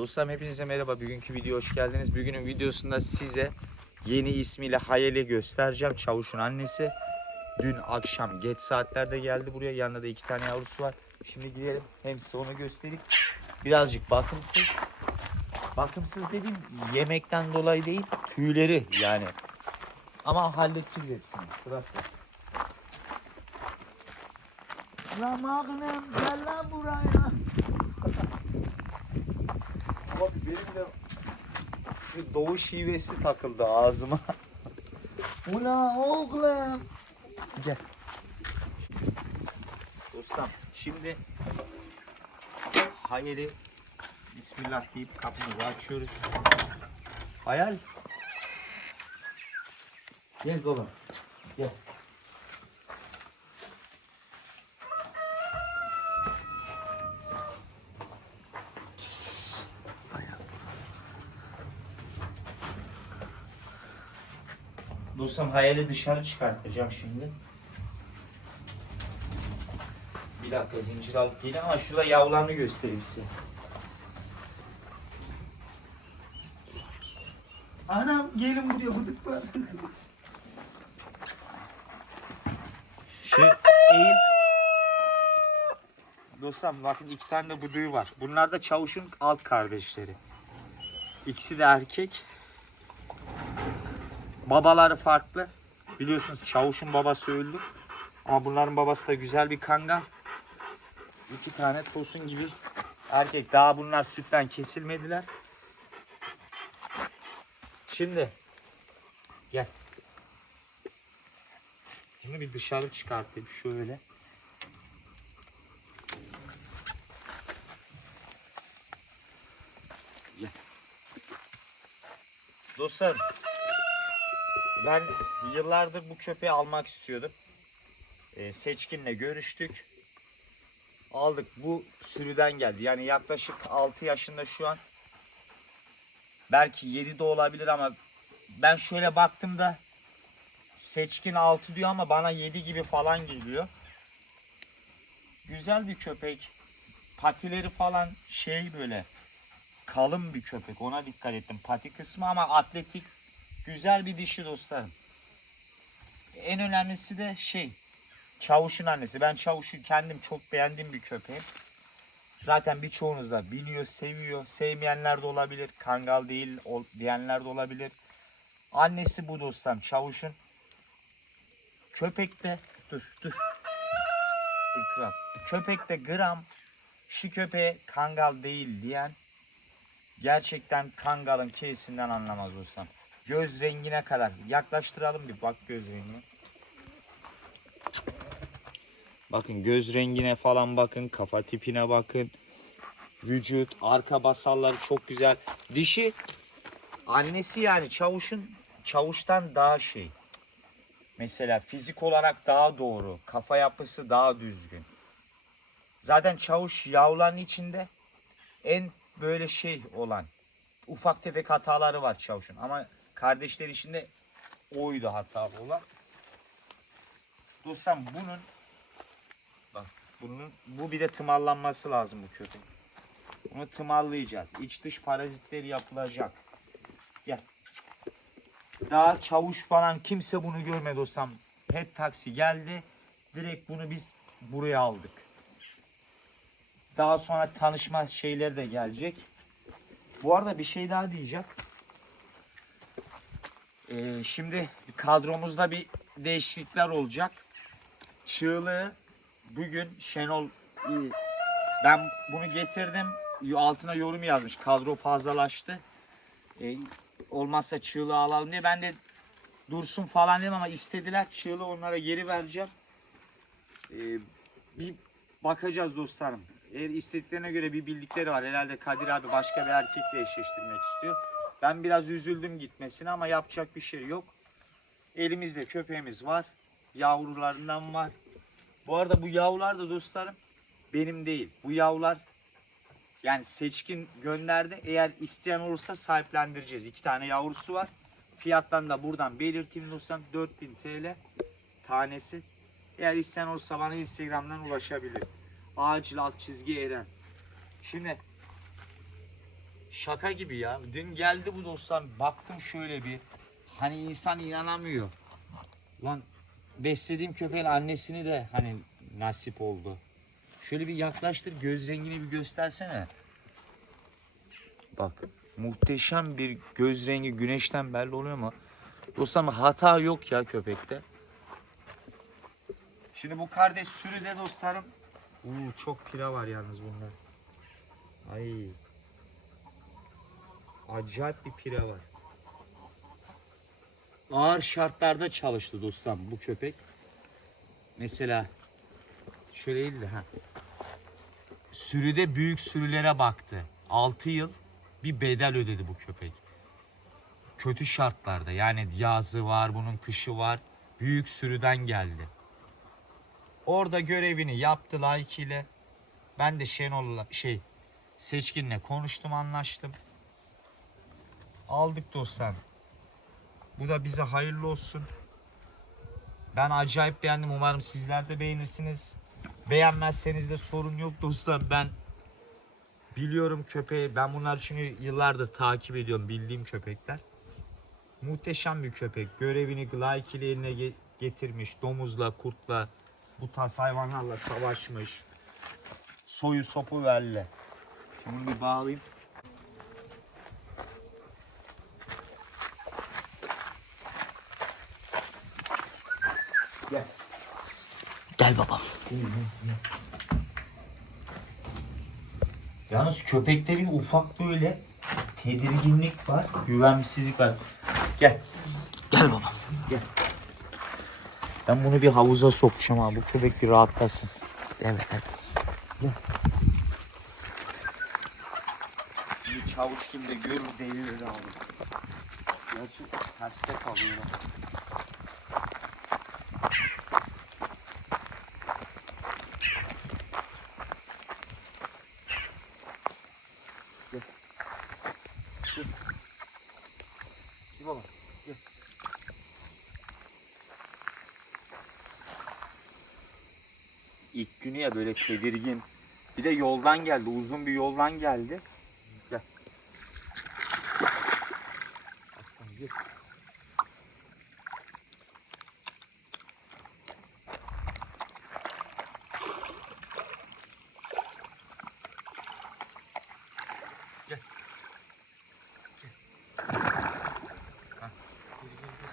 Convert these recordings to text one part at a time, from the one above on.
Dostlarım hepinize merhaba. Bugünkü video hoş geldiniz. Bugünün videosunda size yeni ismiyle Hayal'i göstereceğim. Çavuş'un annesi. Dün akşam geç saatlerde geldi buraya. Yanında da iki tane yavrusu var. Şimdi gidelim. Hem size onu göstereyim. Birazcık bakımsız. Bakımsız dediğim yemekten dolayı değil. Tüyleri yani. Ama halledeceğiz hepsini. Sırası. Lan oğlum gel lan buraya. Abi benim de şu doğu şivesi takıldı ağzıma. Ula oğlum. Gel. Dostum şimdi hayali Bismillah deyip kapımızı açıyoruz. Hayal. Gel baba. Gel. Dostum hayali dışarı çıkartacağım şimdi. Bir dakika zincir alıp değil ama şurada yavrularını göstereyim size. Anam gelin buraya fıdık var. Şu eğil. Dostum bakın iki tane de buduyu var. Bunlar da çavuşun alt kardeşleri. İkisi de erkek. Babaları farklı. Biliyorsunuz çavuşun babası öldü. Ama bunların babası da güzel bir kangal. İki tane tosun gibi erkek. Daha bunlar sütten kesilmediler. Şimdi gel. Bunu bir dışarı çıkartayım şöyle. Gel. Dostlarım. Ben yıllardır bu köpeği almak istiyordum. Ee, Seçkin'le görüştük. Aldık. Bu sürüden geldi. Yani yaklaşık 6 yaşında şu an. Belki 7 de olabilir ama ben şöyle baktığımda Seçkin 6 diyor ama bana 7 gibi falan geliyor. Güzel bir köpek. Patileri falan şey böyle kalın bir köpek. Ona dikkat ettim. Pati kısmı ama atletik. Güzel bir dişi dostlarım. En önemlisi de şey Çavuş'un annesi. Ben Çavuş'u kendim çok beğendiğim bir köpeğim. Zaten birçoğunuz da biliyor, seviyor. Sevmeyenler de olabilir. Kangal değil ol- diyenler de olabilir. Annesi bu dostlarım. Çavuş'un köpekte dur dur. Dur kral. Köpekte gram şu köpeğe kangal değil diyen gerçekten kangalın kesinden anlamaz olsam. Göz rengine kadar yaklaştıralım bir bak göz rengine. Bakın göz rengine falan bakın, kafa tipine bakın. Vücut, arka basalları çok güzel. Dişi annesi yani çavuşun çavuştan daha şey. Mesela fizik olarak daha doğru, kafa yapısı daha düzgün. Zaten çavuş yavruların içinde en böyle şey olan ufak tefek hataları var çavuşun ama kardeşler içinde oydu hatalı olan. Dostum bunun bak bunun bu bir de tımarlanması lazım bu köpek. Bunu tımarlayacağız. İç dış parazitleri yapılacak. Gel. Daha çavuş falan kimse bunu görmedi dostum. Pet taksi geldi. Direkt bunu biz buraya aldık. Daha sonra tanışma şeyleri de gelecek. Bu arada bir şey daha diyeceğim. Ee, şimdi kadromuzda bir değişiklikler olacak. Çığlığı bugün Şenol e, ben bunu getirdim. Altına yorum yazmış. Kadro fazlalaştı. Ee, olmazsa çığlığı alalım diye. Ben de dursun falan dedim ama istediler. Çığlığı onlara geri vereceğim. Ee, bir bakacağız dostlarım. Eğer istediklerine göre bir bildikleri var. Herhalde Kadir abi başka bir erkekle eşleştirmek istiyor. Ben biraz üzüldüm gitmesine ama yapacak bir şey yok. Elimizde köpeğimiz var. Yavrularından var. Bu arada bu yavrular da dostlarım benim değil. Bu yavrular yani seçkin gönderdi. Eğer isteyen olursa sahiplendireceğiz. İki tane yavrusu var. Fiyattan da buradan belirteyim dostlarım. 4000 TL tanesi. Eğer isteyen olursa bana Instagram'dan ulaşabilir. Acil alt çizgi eren. Şimdi Şaka gibi ya. Dün geldi bu dostlar. Baktım şöyle bir. Hani insan inanamıyor. Lan beslediğim köpeğin annesini de hani nasip oldu. Şöyle bir yaklaştır göz rengini bir göstersene. Bak muhteşem bir göz rengi güneşten belli oluyor mu? Dostlarım hata yok ya köpekte. Şimdi bu kardeş sürüde dostlarım. Uuu çok pira var yalnız bunda. Ay. Acayip bir pire var. Ağır şartlarda çalıştı dostum bu köpek. Mesela şöyle değil de ha. Sürüde büyük sürülere baktı. 6 yıl bir bedel ödedi bu köpek. Kötü şartlarda yani yazı var bunun kışı var. Büyük sürüden geldi. Orada görevini yaptı layıkıyla. Ben de Şenol'la şey Seçkin'le konuştum anlaştım. Aldık dostlar. Bu da bize hayırlı olsun. Ben acayip beğendim. Umarım sizler de beğenirsiniz. Beğenmezseniz de sorun yok dostlar. Ben biliyorum köpeği. Ben bunlar çünkü yıllardır takip ediyorum. Bildiğim köpekler. Muhteşem bir köpek. Görevini layıkıyla yerine ge- getirmiş. Domuzla, kurtla, bu tarz hayvanlarla savaşmış. Soyu sopu verle. Bunu bir bağlayayım. Gel babam. Yalnız köpekte bir ufak böyle tedirginlik var, güvensizlik var. Gel. Gel babam. Ben bunu bir havuza sokacağım abi. Bu köpek bir rahatlasın. Evet evet. Bir çavuş gibi de görür delirir abi. Gerçi terste kalıyor. Gel. Gel baba. Gel. İlk günü ya böyle tedirgin. Bir de yoldan geldi. Uzun bir yoldan geldi. Gel. Aslan gel. Gel. Gel. Hah. Gel, gel, gel.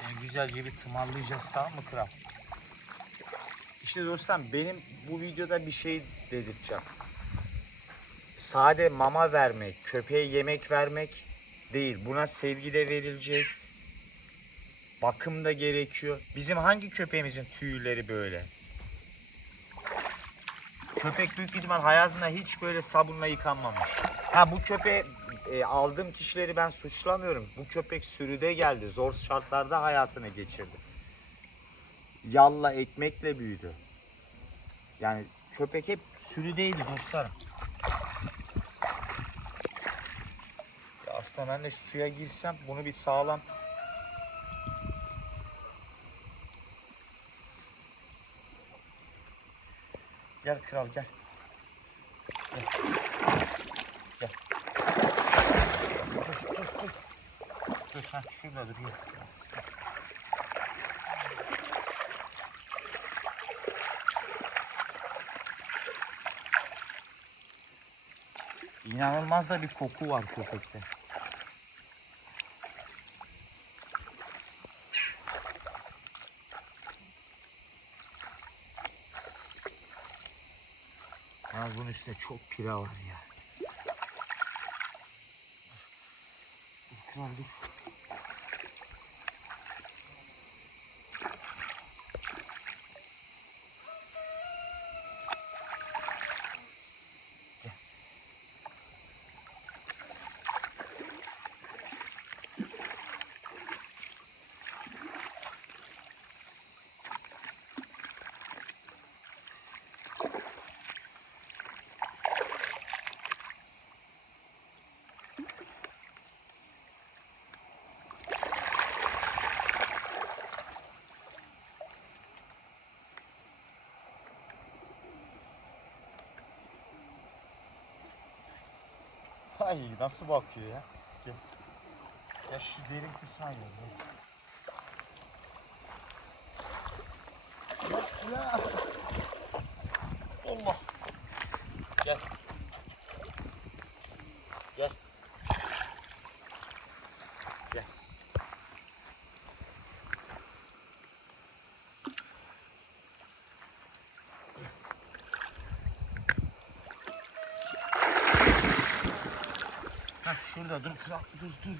Seni güzelce bir tımarlayacağız tamam mı kral? İşte dostum benim bu videoda bir şey dedirteceğim. Sade mama vermek, köpeğe yemek vermek değil. Buna sevgi de verilecek. Bakım da gerekiyor. Bizim hangi köpeğimizin tüyleri böyle? Köpek büyük ihtimal hayatında hiç böyle sabunla yıkanmamış. Ha bu köpeği e, aldığım kişileri ben suçlamıyorum. Bu köpek sürüde geldi. Zor şartlarda hayatını geçirdi. Yalla ekmekle büyüdü. Yani köpek hep sürüdeydi dostlarım. Ya aslında ben de suya girsem bunu bir sağlam Gel kral gel. Gel. Dur dur dur. Şurada dur gel. İnanılmaz da bir koku var köpekte. Yalnız bunun üstünde çok pira var ya. Kral dur. Ay nasıl bakıyor ya? Ya şu derin kısmına gel. Ya. Allah. Gel. Gel. Heh, şurada dur kral dur dur.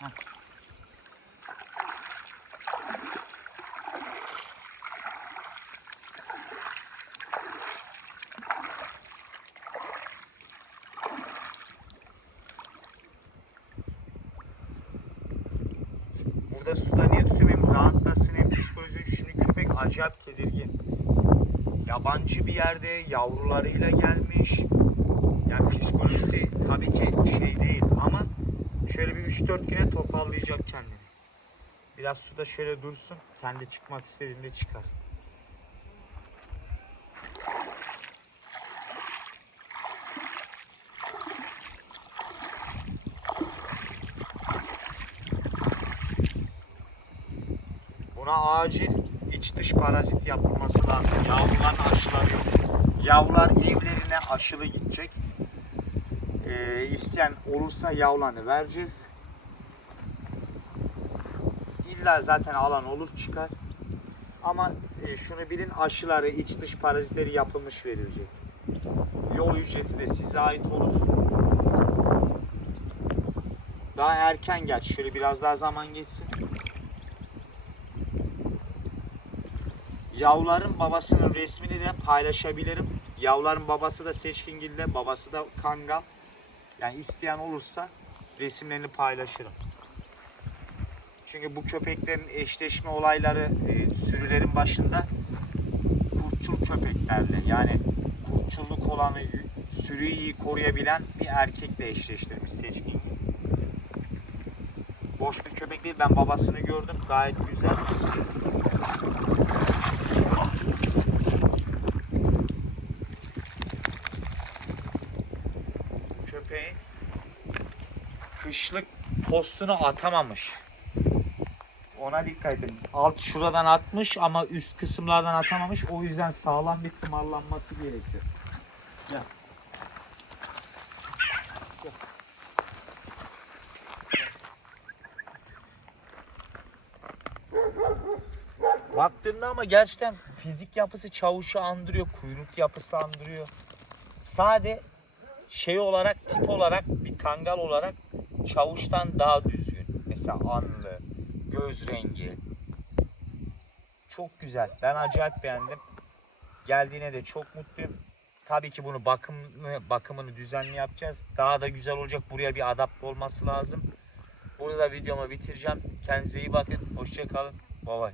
Heh. Burada suda niye tutayım hem rahatlasın hem psikolojisi şimdi köpek acayip tedirgin. Yabancı bir yerde yavrularıyla gelmiş. Yani psikolojisi tabii ki şey değil ama şöyle bir 3-4 güne toparlayacak kendini. Biraz suda şöyle dursun. Kendi çıkmak istediğinde çıkar. Buna acil iç dış parazit yapılması lazım. Yavruların aşıları yok. Yavrular evlerine aşılı gidecek. Ee, isteyen olursa yavrularını vereceğiz. İlla zaten alan olur çıkar. Ama e, şunu bilin aşıları iç dış parazitleri yapılmış verilecek. Yol ücreti de size ait olur. Daha erken gel. Şöyle biraz daha zaman geçsin. Yavruların babasının resmini de paylaşabilirim. Yavruların babası da Seçkingil'de, babası da Kangal. Yani isteyen olursa resimlerini paylaşırım. Çünkü bu köpeklerin eşleşme olayları e, sürülerin başında kurtçul köpeklerle yani kurtçulluk olanı y- sürüyü iyi koruyabilen bir erkekle eşleştirmiş Seçkingil. Boş bir köpek değil. Ben babasını gördüm. Gayet güzel. köpeğin kışlık postunu atamamış. Ona dikkat edin. Alt şuradan atmış ama üst kısımlardan atamamış. O yüzden sağlam bir tımarlanması gerekiyor. Gel. Baktığında ama gerçekten fizik yapısı çavuşu andırıyor, kuyruk yapısı andırıyor. Sade şey olarak tip olarak bir kangal olarak çavuştan daha düzgün. Mesela anlı, göz rengi. Çok güzel. Ben acayip beğendim. Geldiğine de çok mutluyum. Tabii ki bunu bakımını, bakımını düzenli yapacağız. Daha da güzel olacak. Buraya bir adapte olması lazım. Burada videomu bitireceğim. Kendinize iyi bakın. Hoşça kalın. Bye bye.